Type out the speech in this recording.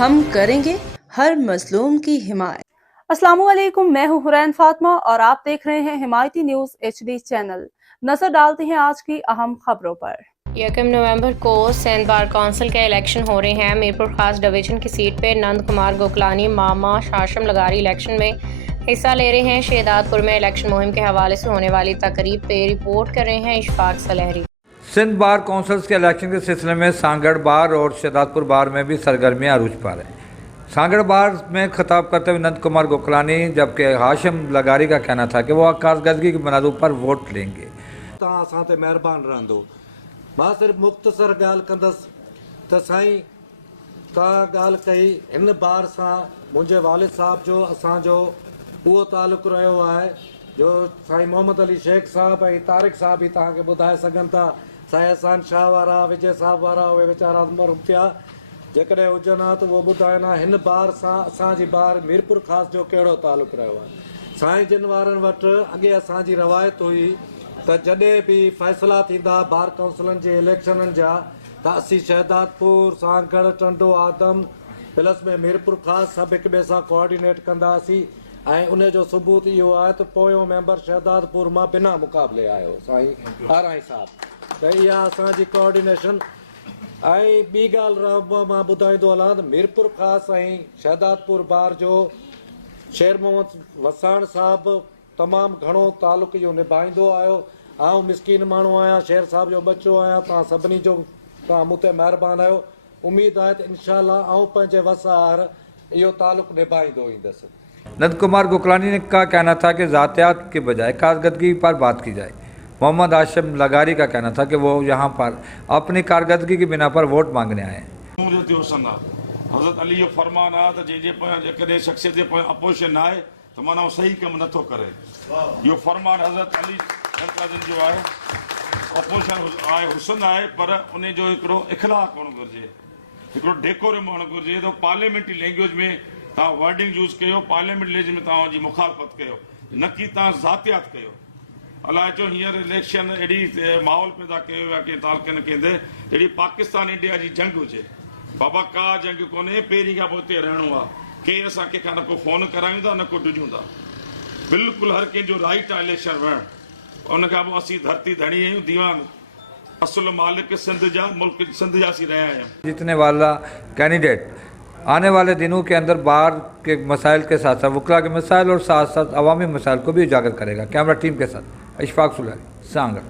हम करेंगे हर मजलूम की हिमायत। अस्सलामुअलैकुम, मैं हूं हुरैन फातिमा और आप देख रहे हैं हिमायती न्यूज HD चैनल। नजर डालते हैं आज की अहम खबरों पर। 1 नवंबर को सिंध बार काउंसिल के इलेक्शन हो रहे हैं। मीरपुर खास डिवीजन की सीट पे नंद कुमार गोकलानी मामा शाशम लगारी इलेक्शन में हिस्सा ले रहे हैं। शहदादपुर में इलेक्शन मुहिम के हवाले से होने वाली तकरीब पे रिपोर्ट कर रहे हैं इशफाक सलहरी। सिंध बार काउंसिल्स के इलेक्शन के सिलसिले में सांगड़ बार और शहदादपुर बार में भी सरगर्मियां अरूज पर हैं। सांगड़ बार में खिताब करते हुए नंद कुमार गोकलानी, जबकि हाशिम लगारी का कहना था कि वो कारकर्दगी की बुनियादों पर वोट लेंगे। असां ते महिरबान रहंदो। मां सिर्फ़ मुख़्तसर ॻाल्हि कंदसि त साईं तव्हां ॻाल्हि कई हिन बार सां मुंहिंजे वालिद साहब जो असांजो उहो तालुक़ु रहियो आहे जो साईं मोहम्मद अली शेख साहब ऐं तारिक साहब ई तव्हांखे ॿुधाए सघनि था। साईं अहसान शाह वारा, विजय साहब वारा, उहे वीचारा मरहूम थिया, जेकॾहिं हुजनि हा त उहो ॿुधाइनि हा हिन बार सां असांजी बार मीरपुर ख़ासि जो कहिड़ो तालुक़ु रहियो आहे। साईं जिन वारनि वटि अॻे असांजी रवायत हुई त जॾहिं बि फ़ैसिला थींदा बार काउंसिलनि जे इलेक्शननि जा त असीं शहदादपुर, सांगड़, टंडो, आदम प्लस में मीरपुर ख़ासि सभु हिक ॿिए सां कोऑर्डिनेट कंदा हुआसीं ऐं उन जो सबूत इहो आहे त पोयों मेंबर शहदादपुर मां बिना मुक़ाबले आयो साईं आराई साहब। त इहा असांजी कोऑर्डिनेशन। ऐं ॿी ॻाल्हि मां ॿुधाईंदो हलां त मीरपुर ख़ासि ऐं शहदादपुर बार जो शेर मोहम्मद वसाण साहिबु तमामु घणो तालुक़ु इहो निभाईंदो आयो। आउं मिसकीन माण्हू आहियां, शेर साहिब जो बचो आहियां, तव्हां सभिनी जो तव्हां मूं ते महिरबानी आहियो। उमेद आहे त इंशाअल्लाह आउं पंहिंजे वसार इहो तालुक़ु निभाईंदो ईंदुसि। नंद कुमार गोकलानी का कहना था कि ज़ातियात के बजाय कारकर्दगी पर बात की जाए। मोहम्मद हाशिम लगारी का कहना था कि वो यहाँ पर अपनी कारकर्दगी की बिना पर वोट मांगने आए। हज़रत अली जो फरमान आहे त जंहिंजे पोयां जेकॾहिं शख़्सियत जे पोयां अपोज़िशन आहे त माना उहो सही कमु नथो करे। इहो फरमान हज़रत अली जो आहे। अपोज़िशन आहे, हुसन आहे, पर उन जो हिकिड़ो इख़लाक़ हुअणु घुरिजे, हिकिड़ो डेकोरम हुअणु घुरिजे। त पार्लियामेंट्री लैंग्वेज में तव्हां वर्डिंग यूज़ कयो, पार्लियामेंट्री लैंग्वेज में तव्हांजी मुखालफ़त कयो, न की तव्हां ज़ातियात कयो। अलाए छो हींअर इलेक्शन अहिड़ी माहौल पैदा कयो आहे कंहिं तालुक़नि कंदे अहिड़ी पाकिस्तान इंडिया जी जंग हुजे। बाबा का जंग कोन्हे, पहिरीं खां पोइ हिते रहणो आहे। कंहिं असां कंहिंखां न को फ़ोन करायूं था, न को ॾिजूं था। बिल्कुलु हर कंहिंजो राइट आहे इलेक्शन विहणु। उनखां पोइ असीं धरती धणी आहियूं, दीवान असुल मालिक सिंध जा, मुल्क सिंध जा असीं रहिया आहियूं। जीतने वाला कैंडिडेट आने वाले दिनों के अंदर बार के मसाइल के साथ साथ वकला के मसाइल और साथ साथ अवामी मसाइल को भी उजागर करेगा। कैमरा टीम के साथ इशफाक सलहरी, सांगड़।